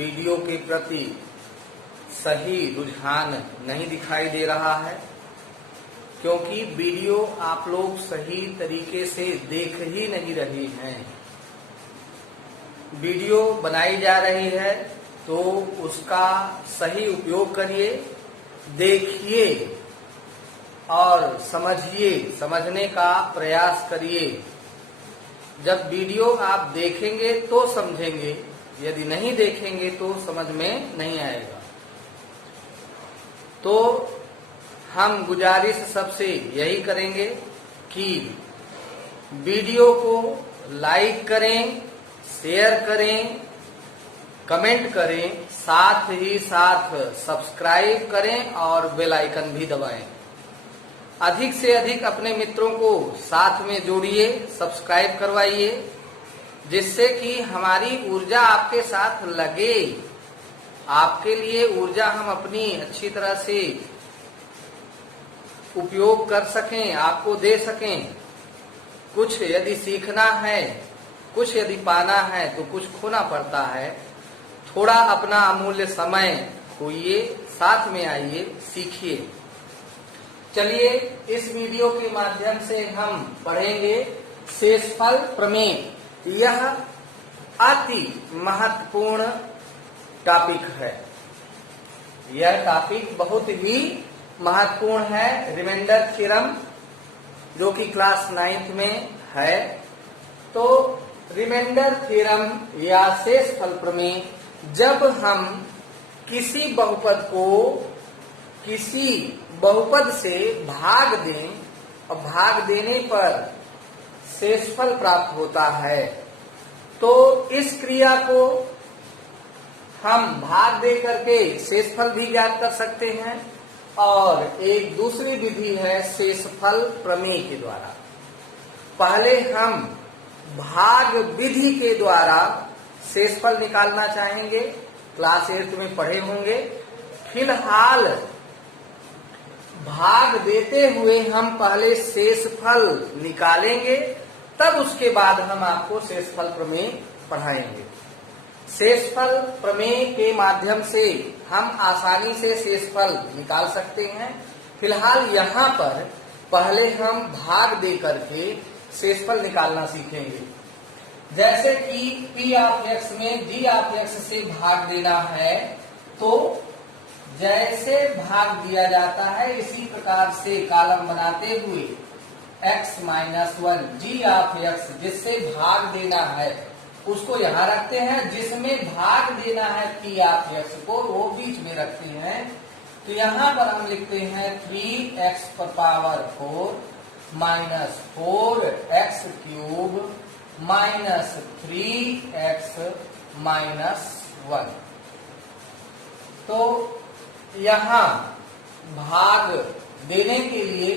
Video के प्रति सही रुझान नहीं दिखाई दे रहा है, क्योंकि वीडियो आप लोग सही तरीके से देख ही नहीं रहे हैं। वीडियो बनाई जा रही है तो उसका सही उपयोग करिए, देखिए और समझिए, समझने का प्रयास करिए। जब वीडियो आप देखेंगे तो समझेंगे, यदि नहीं देखेंगे तो समझ में नहीं आएगा। तो हम गुजारिश सबसे यही करेंगे कि वीडियो को लाइक करें, शेयर करें, कमेंट करें, साथ ही साथ सब्सक्राइब करें और बेल आइकन भी दबाएं। अधिक से अधिक अपने मित्रों को साथ में जोड़िए, सब्सक्राइब करवाइए, जिससे कि हमारी ऊर्जा आपके साथ लगे, आपके लिए ऊर्जा हम अपनी अच्छी तरह से उपयोग कर सकें, आपको दे सकें। कुछ यदि सीखना है, कुछ यदि पाना है तो कुछ खोना पड़ता है। थोड़ा अपना अमूल्य समय खोइए, साथ में आइए, सीखिए। चलिए इस वीडियो के माध्यम से हम पढ़ेंगे शेषफल प्रमेय। यह अति महत्वपूर्ण टॉपिक है। यह टॉपिक बहुत ही महत्वपूर्ण है। रिमाइंडर थ्योरम जो कि क्लास 9th में है। तो रिमाइंडर थ्योरम या शेषफल प्रमेय, जब हम किसी बहुपद को किसी बहुपद से भाग दें और भाग देने पर शेषफल प्राप्त होता है, तो इस क्रिया को हम भाग दे करके शेषफल भी ज्ञात कर सकते हैं। और एक दूसरी विधि है शेषफल प्रमेय के द्वारा। पहले हम भाग विधि के द्वारा शेषफल निकालना चाहेंगे, क्लास 8 में पढ़े होंगे। फिलहाल भाग देते हुए हम पहले शेषफल निकालेंगे, तब उसके बाद हम आपको शेषफल प्रमेय पढ़ाएंगे। शेषफल प्रमेय के माध्यम से हम आसानी से शेषफल निकाल सकते हैं। फिलहाल यहाँ पर पहले हम भाग दे करके शेषफल निकालना सीखेंगे। जैसे कि P ऑफ x में G ऑफ x से भाग देना है, तो जैसे भाग दिया जाता है इसी प्रकार से कॉलम बनाते हुए x minus 1 G of x जिससे भाग देना है उसको यहाँ रखते हैं। जिसमें भाग देना है P ऑफ x को वो बीच में रखते हैं। तो यहाँ पर हम लिखते हैं 3x पर power 4 minus 4x cube minus 3x minus 1। तो यहाँ भाग देने के लिए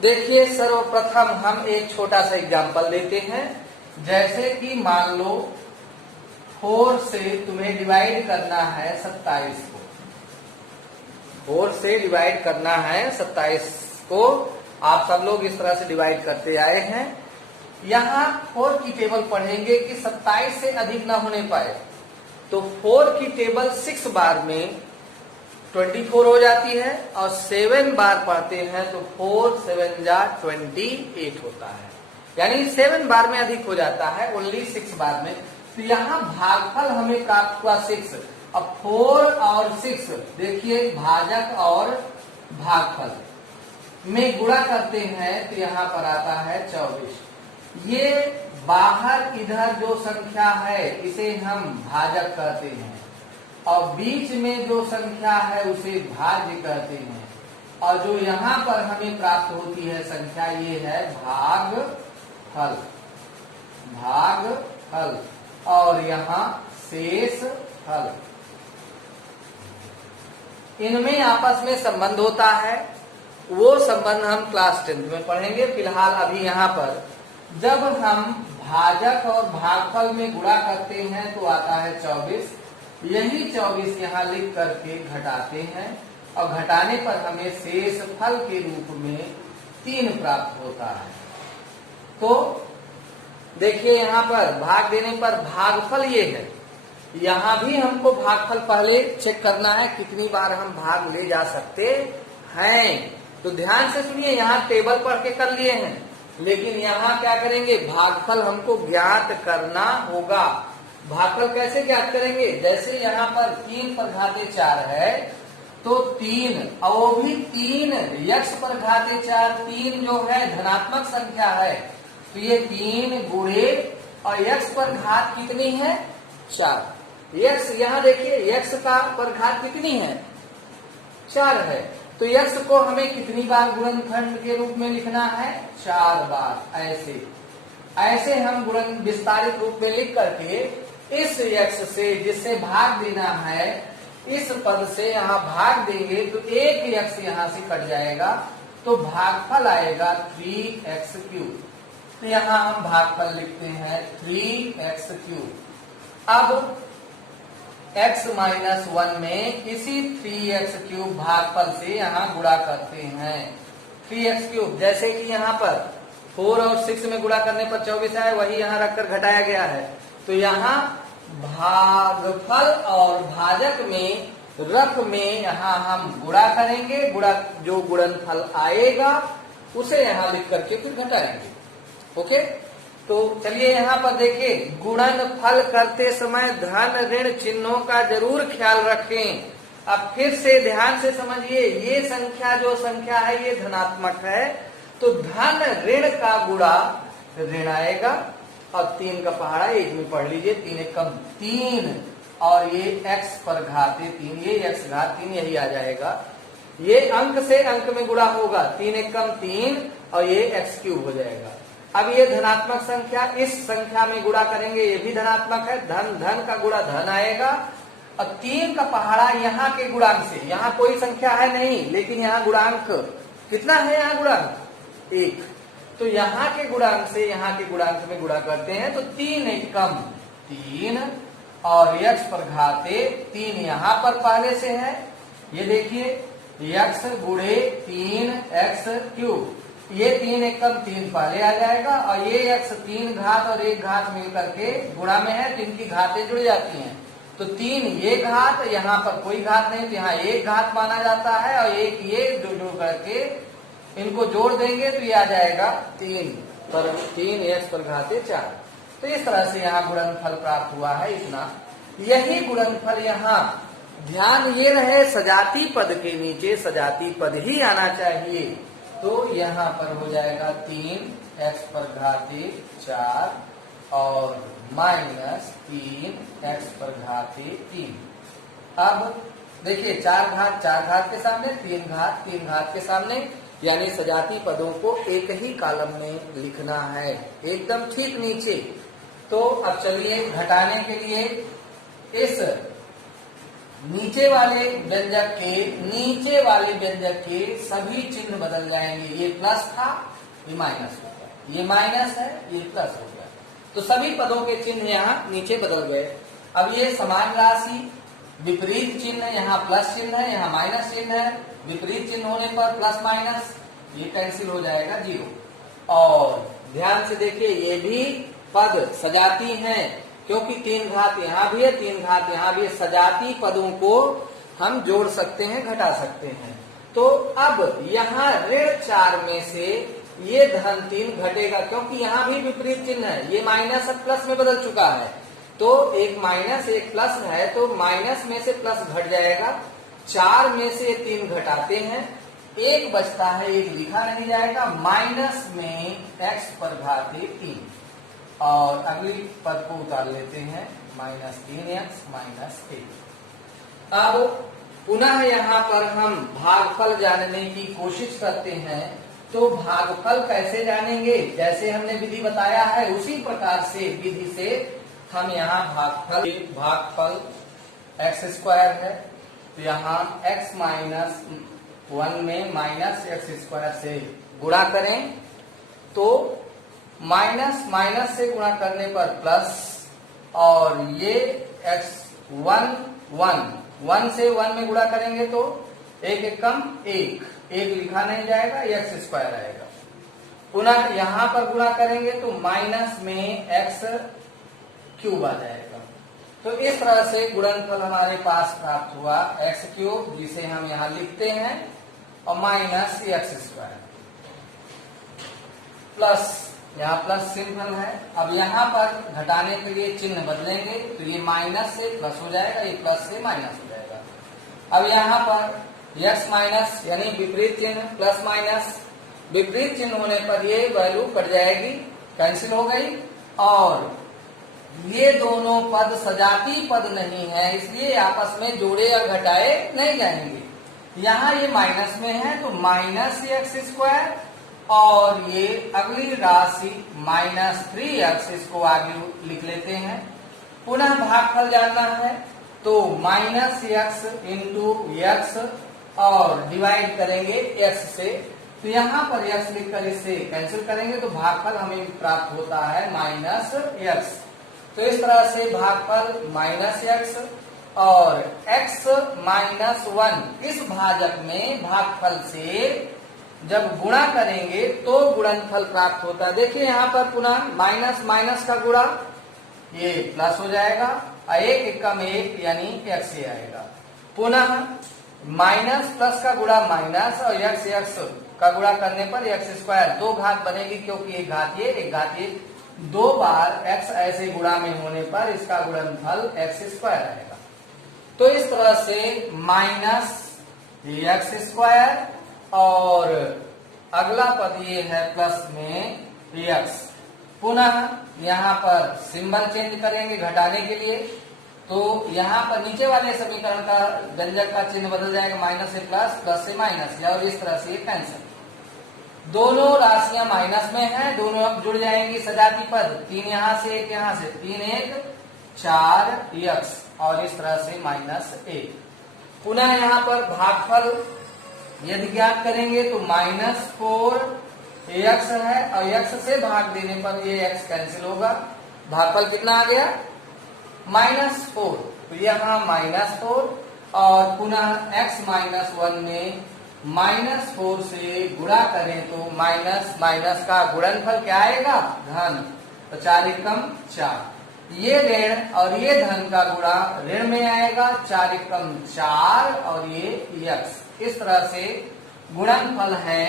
देखिए, सर्वप्रथम हम एक छोटा सा एग्जांपल देते हैं। जैसे कि मान लो 4 से तुम्हें डिवाइड करना है 27 को। 4 से डिवाइड करना है 27 को। आप सब लोग इस तरह से डिवाइड करते आए हैं। यहाँ 4 की टेबल पढ़ेंगे कि 27 से अधिक ना होने पाए। तो 4 की टेबल 6 बार में 24 हो जाती है और 7 बार पढ़ते हैं तो 4 7 जा 28 होता है। यानी 7 बार में अधिक हो जाता है, ओनली 6 बार में। तो यहाँ भागफल हमें प्राप्त हुआ 6। अब 4 और 6 देखिए, भाजक और भागफल में गुणा करते हैं तो यहाँ पर आता है 24। ये बाहर इधर जो संख्या है इसे हम भाजक कहते हैं और बीच में जो संख्या है उसे भाज्य कहते हैं। और जो यहाँ पर हमें प्राप्त होती है संख्या, ये है भागफल। भागफल और यहाँ शेषफल। इनमें आपस में संबंध होता है, वो संबंध हम क्लास 10th में पढ़ेंगे। फिलहाल अभी यहाँ पर जब हम भाजक और भागफल में गुणा करते हैं तो आता है 24। यही 24 यहाँ लिख करके घटाते हैं और घटाने पर हमें शेषफल के रूप में 3 प्राप्त होता है। तो देखिए यहाँ पर भाग देने पर भागफल ये है, यहाँ भी हमको भागफल पहले चेक करना है कितनी बार हम भाग ले जा सकते हैं। तो ध्यान से सुनिए, यहाँ टेबल पढ़ के कर लिए हैं, लेकिन यहाँ क्या करेंगे, भागफल हमको ज्ञात करना होगा। भागफल कैसे ज्ञात करेंगे, जैसे यहाँ पर 3 पर घाते 4 है तो 3 और वो भी 3 x पर घाते 4, 3 जो है धनात्मक संख्या है, तो ये 3 गुणे और x पर घात कितनी है 4। x यहाँ देखिए x का पर घात कितनी है 4 है, तो x को हमें कितनी बार गुणनखंड के रूप में लिखना है 4 बार। ऐसे हम गुणन विस्तारित रूप में लिख करके इस x से जिससे भाग देना है इस पद से यहाँ भाग देंगे तो एक x यहाँ से कट जाएगा, तो भागफल आएगा 3x³। तो यहाँ हम भागफल लिखते हैं 3x³। अब x-1 में इसी 3x³ भागफल से यहाँ गुणा करते हैं 3x³। जैसे कि यहाँ पर 4 और 6 में गुणा करने पर 24 आए, वही यहाँ रखकर घटाया गया है। तो यहाँ भागफल और भाजक में रख में यहाँ हम गुणा करेंगे, गुणा जो गुणनफल आएगा उसे यहाँ लिख करके फिर घटाएंगे। ओके, तो चलिए यहाँ पर देखिए, गुणनफल करते समय धन ऋण चिन्हों का जरूर ख्याल रखें। अब फिर से ध्यान से समझिए, ये संख्या जो संख्या है ये धनात्मक है, तो धन ऋण का गुणा ऋण आएगा और 3 का पहाड़ा एक में पढ़ लीजिए, 3 एकम 3 और ये x पर घाते 3, ये x घात 3 यही आ जाएगा। ये अंक से अंक में गुणा होगा, 3 एकम 3 और ये x³ हो जाएगा। अब ये धनात्मक संख्या इस संख्या में गुणा करेंगे, ये भी धनात्मक है, धन धन का गुणा धन आएगा और 3 का पहाड़ा यहाँ के गुणांक से, यहाँ कोई संख्या है नहीं लेकिन यहाँ गुणांक कितना है, यहाँ गुणांक 1, तो यहाँ के गुणांक से यहाँ के गुणांक में गुणा करते हैं तो 3 एकम 3 और x पर घाते 3 यहाँ पर पहले से है, ये देखिए x गुणे 3x³, ये 3 एकम 3 पहले आ जाएगा और ये x 3 घात और 1 घात मिल करके गुणा में है तो इनकी घातें जुड़ जाती हैं, तो 3 ये घात, यहाँ पर कोई घात नहीं तो यहाँ 1 घात माना जाता है और 1 ये जुड़ करके इनको जोड़ देंगे तो ये आ जाएगा 3x पर घाते 4। तो इस तरह से यहाँ गुणनफल प्राप्त हुआ है इतना। यही गुणनफल यहाँ ध्यान ये रहे, सजाती पद के नीचे सजाती पद ही आना चाहिए, तो यहाँ पर हो जाएगा 3x पर घाते 4 और माइनस 3x पर घाते 3। अब देखिए 4 घात के सामने 3 घात के सामने, यानी सजाती पदों को एक ही कॉलम में लिखना है, एकदम ठीक नीचे। तो अब चलिए घटाने के लिए इस नीचे वाले व्यंजक के सभी चिन्ह बदल जाएंगे। ये प्लस था, ये माइनस हो गया, ये माइनस है, ये प्लस हो गया, तो सभी पदों के चिन्ह यहाँ नीचे बदल गए। अब ये समान राशि विपरीत चिन्ह, यहाँ प्लस चिन्ह है, यहाँ माइनस चिन्ह है, विपरीत चिन्ह होने पर प्लस माइनस ये कैंसिल हो जाएगा 0। और ध्यान से देखिए, ये भी पद सजाती हैं क्योंकि 3 घात यहाँ भी है, 3 घात यहाँ भी है, सजाती पदों को हम जोड़ सकते हैं, घटा सकते हैं। तो अब यहाँ ऋण 4 में से ये धन 3 घटेगा क्योंकि यहाँ भी विपरीत चिन्ह है, ये माइनस अब प्लस में बदल चुका है, तो एक माइनस एक प्लस है, तो माइनस में से प्लस घट जाएगा, 4 में से 3 घटाते हैं, 1 बचता है, 1 लिखा नहीं जाएगा, माइनस में x पर घाते 3 और अगली पद को उतार लेते हैं, माइनस 3x माइनस 1। अब पुनः यहाँ पर हम भागफल जानने की कोशिश करते हैं, तो भागफल कैसे जानेंगे, जैसे हमने विधि बताया है उसी प्रकार से विधि से हम यहाँ भागफल x² है, तो यहाँ x-1 में माइनस x² से गुणा करें तो माइनस माइनस से गुणा करने पर प्लस, और ये x1 से 1 में गुणा करेंगे तो 1 एकम 1 लिखा नहीं जाएगा, x² आएगा। पुनः यहाँ पर गुणा करेंगे तो माइनस में x³ आ जाएगा। तो इस तरह से गुणनफल हमारे पास प्राप्त हुआ x³ जिसे हम यहाँ लिखते हैं और माइनस x² प्लस, यहाँ प्लस सिंपल है। अब यहाँ पर घटाने के लिए चिन्ह बदलेंगे तो ये माइनस से प्लस हो जाएगा, ये प्लस से माइनस हो जाएगा। अब यहाँ पर x माइनस यानी विपरीत चिन्ह प्लस माइनस, विपरीत चिन्ह होने पर ये वैल्यू कट जाएगी, कैंसिल हो गई। और ये दोनों पद सजातीय पद नहीं है, इसलिए आपस में जोड़े या घटाए नहीं जाएंगे। यहाँ ये माइनस में है तो माइनस x² और ये अगली राशि -3x, इसको आगे लिख लेते हैं। पुनः भागफल जानना है तो -x इंटू x और डिवाइड करेंगे x से, तो यहाँ पर x लिखकर इसे कैंसिल करेंगे तो भागफल हमें प्राप्त होता है -x। तो इस तरह से भागफल -x और x - 1 इस भाजक में भागफल से जब गुणा करेंगे तो गुणनफल प्राप्त होता है। देखिए यहाँ पर पुनः माइनस माइनस का गुणा ये प्लस हो जाएगा और 1 एकम 1 यानी x ही आएगा। पुनः माइनस प्लस का गुणा माइनस और x का गुणा करने पर x², दो घात बनेगी क्योंकि एक घात ये, दो बार x ऐसे गुणा में होने पर इसका गुणनफल x² आएगा। तो इस तरह से -x² और अगला पद ये है प्लस में x। पुनः यहाँ पर सिंबल चेंज करेंगे घटाने के लिए, तो यहाँ पर नीचे वाले समीकरण का व्यंजक का चिन्ह बदल जाएगा, माइनस से प्लस, प्लस से माइनस, और इस तरह से कैंसिल। दोनों राशियां माइनस में हैं, दोनों अब जुड़ जाएंगी सजाती पद, 3 यहाँ से 1 यहाँ से, 3 1 4x और इस तरह से -1। पुनः यहाँ पर भागफल यदि ज्ञात करेंगे तो -4x है और x से भाग देने पर ये x कैंसिल होगा, भागफल कितना आ गया -4, तो यहाँ -4 और पुनः x - 1 में -4 से गुणा करें तो माइनस माइनस का गुणनफल क्या आएगा धन, तो 4 एकम 4, ये ऋण और ये धन का गुणा ऋण में आएगा, 4 एकम 4 और ये x। इस तरह से गुणनफल है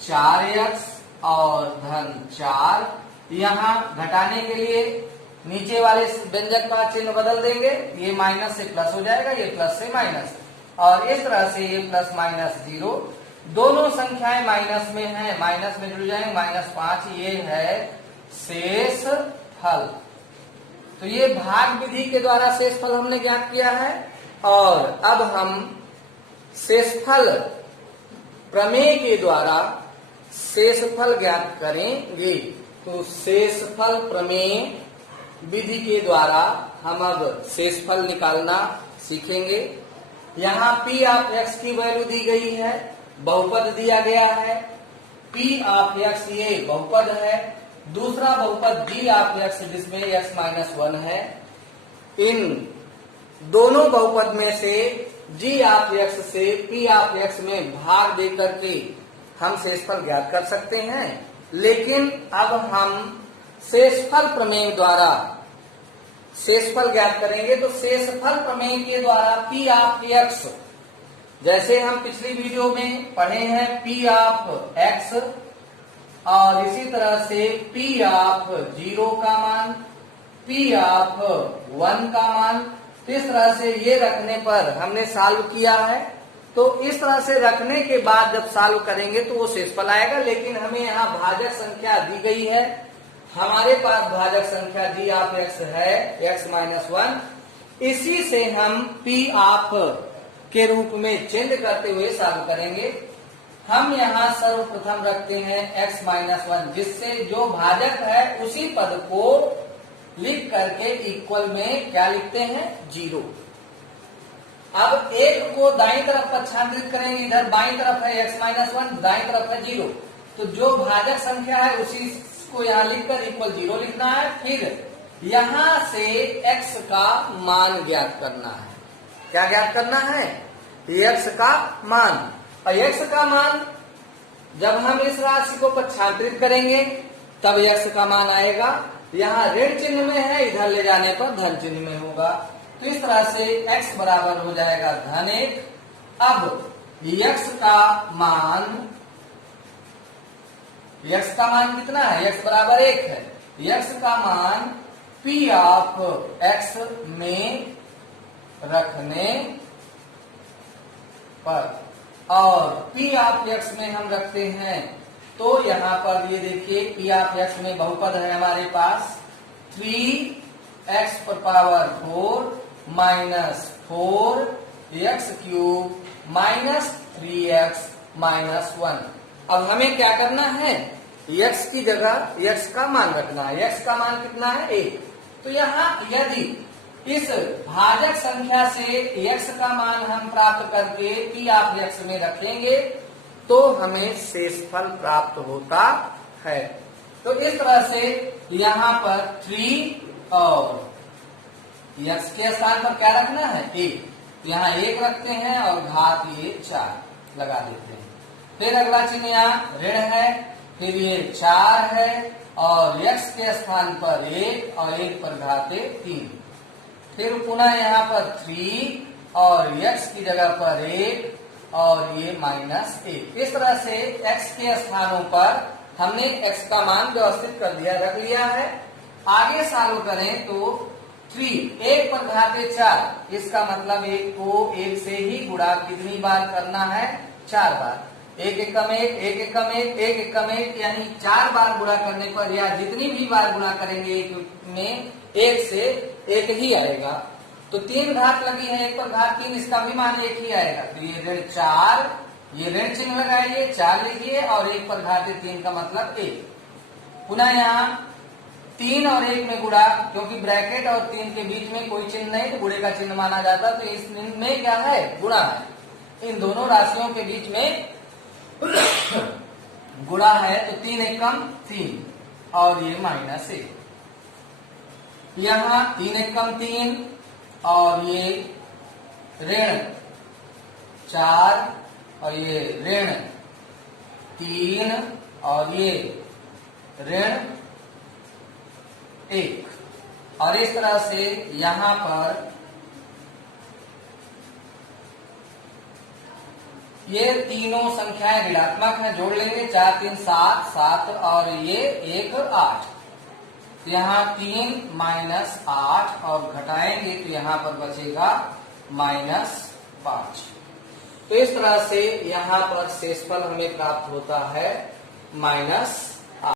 4x और धन 4। यहाँ घटाने के लिए नीचे वाले व्यंजक का चिन्ह बदल देंगे, ये माइनस से प्लस हो जाएगा, ये प्लस से माइनस, और इस तरह से ये प्लस -0। दोनों संख्याएं माइनस में हैं, माइनस में जुड़ जाएंगे, -5, ये है शेष फल। तो ये भाग विधि के द्वारा शेष फल हमने ज्ञात किया है। और अब हम शेषफल प्रमेय के द्वारा शेषफल ज्ञात करेंगे। तो शेषफल प्रमेय विधि के द्वारा हम अब शेषफल निकालना सीखेंगे। यहाँ p ऑफ x की वैल्यू दी गई है, बहुपद दिया गया है, p ऑफ x ये बहुपद है, दूसरा बहुपद g ऑफ x जिसमें x - 1 है। इन दोनों बहुपद में से g ऑफ x से p ऑफ x में भाग दे करके हम शेषफल ज्ञात कर सकते हैं। लेकिन अब हम शेषफल प्रमेय द्वारा शेषफल ज्ञात करेंगे। तो शेषफल प्रमेय के द्वारा p ऑफ x, जैसे हम पिछली वीडियो में पढ़े हैं p ऑफ x, और इसी तरह से p ऑफ 0 का मान, p ऑफ 1 का मान, तो इस तरह से ये रखने पर हमने सॉल्व किया है। तो इस तरह से रखने के बाद जब सॉल्व करेंगे तो वो शेषफल आएगा। लेकिन हमें यहाँ भाजक संख्या दी गई है, हमारे पास भाजक संख्या g ऑफ x है x - 1, इसी से हम p ऑफ के रूप में चेंज करते हुए सॉल्व करेंगे। हम यहाँ सर्वप्रथम रखते हैं x - 1, जिससे जो भाजक है उसी पद को लिख करके इक्वल में क्या लिखते हैं 0। अब एक को दाईं तरफ पक्षांतरित करेंगे, इधर बाईं तरफ है x - 1, दाईं तरफ है 0, तो जो भाजक संख्या है उसी को यहाँ लिखकर इक्वल 0 लिखना है। फिर यहाँ से x का मान ज्ञात करना है। क्या ज्ञात करना है? x का मान। और x का मान जब हम इस राशि को पक्षांतरित करेंगे तब x का मान आएगा यहाँ ऋण चिन्ह में है, इधर ले जाने पर धन चिन्ह में होगा। तो इस तरह से x बराबर हो जाएगा -1। अब x का मान कितना है? x बराबर 1 है। x का मान p ऑफ x में रखने पर, और p ऑफ x में हम रखते हैं तो यहाँ पर ये देखिए p ऑफ x में बहुपद है हमारे पास 3x पर power 4 minus 4x cube minus 3x minus 1। अब हमें क्या करना है? x की जगह x का मान रखना है। x का मान कितना है? 1। तो यहाँ यदि इस भाजक संख्या से x का मान हम प्राप्त करके p ऑफ x में रखेंगे तो हमें शेषफल प्राप्त होता है। तो इस तरह से यहाँ पर 3 और x के स्थान पर क्या रखना है? 1। यहाँ 1 रखते हैं और घात ये 4 लगा देते हैं। फिर अगला चिन्ह यहाँ ऋण है, फिर ये 4 है और x के स्थान पर 1 और 1 पर घाते 3। फिर पुनः यहाँ पर 3 और x की जगह पर 1 और ये -1। इस तरह से x के स्थानों पर हमने x का मान व्यवस्थित कर दिया, रख लिया है। आगे सॉल्व करें तो 3 1 पर घाते 4, इसका मतलब 1 को 1 से ही गुणा कितनी बार करना है? 4 बार। 1 एकम 1, 1 एकम 1, 1 एकम 1, यानी 4 बार गुणा करने पर या जितनी भी बार गुणा करेंगे 1 में 1 से 1 ही आएगा। तो 3 घात लगी है, 1 पर घात 3, इसका भी मान 1 ही आएगा। तो ये ऋण 4, ये ऋण चिन्ह लगाइए, 4 लिखिए और 1 पर घाते 3 का मतलब 1। पुनः यहाँ 3 और 1 में गुणा, क्योंकि ब्रैकेट और 3 के बीच में कोई चिन्ह नहीं तो गुणे का चिन्ह माना जाता, तो इसमें क्या है? गुणा है। इन दोनों राशियों के बीच में गुणा है तो 3 एकम 3 और ये -1। यहाँ 3 एकम 3 और ये ऋण 4 और ये ऋण 3 और ये ऋण 1। और इस तरह से यहाँ पर ये तीनों संख्याएं ऋणात्मक हैं, जोड़ लेंगे 4 3 7 7 और ये 1 8। तो यहाँ 3 -8 और घटाएंगे तो यहाँ पर बचेगा -5। तो इस तरह से यहाँ पर शेषफल हमें प्राप्त होता है -5।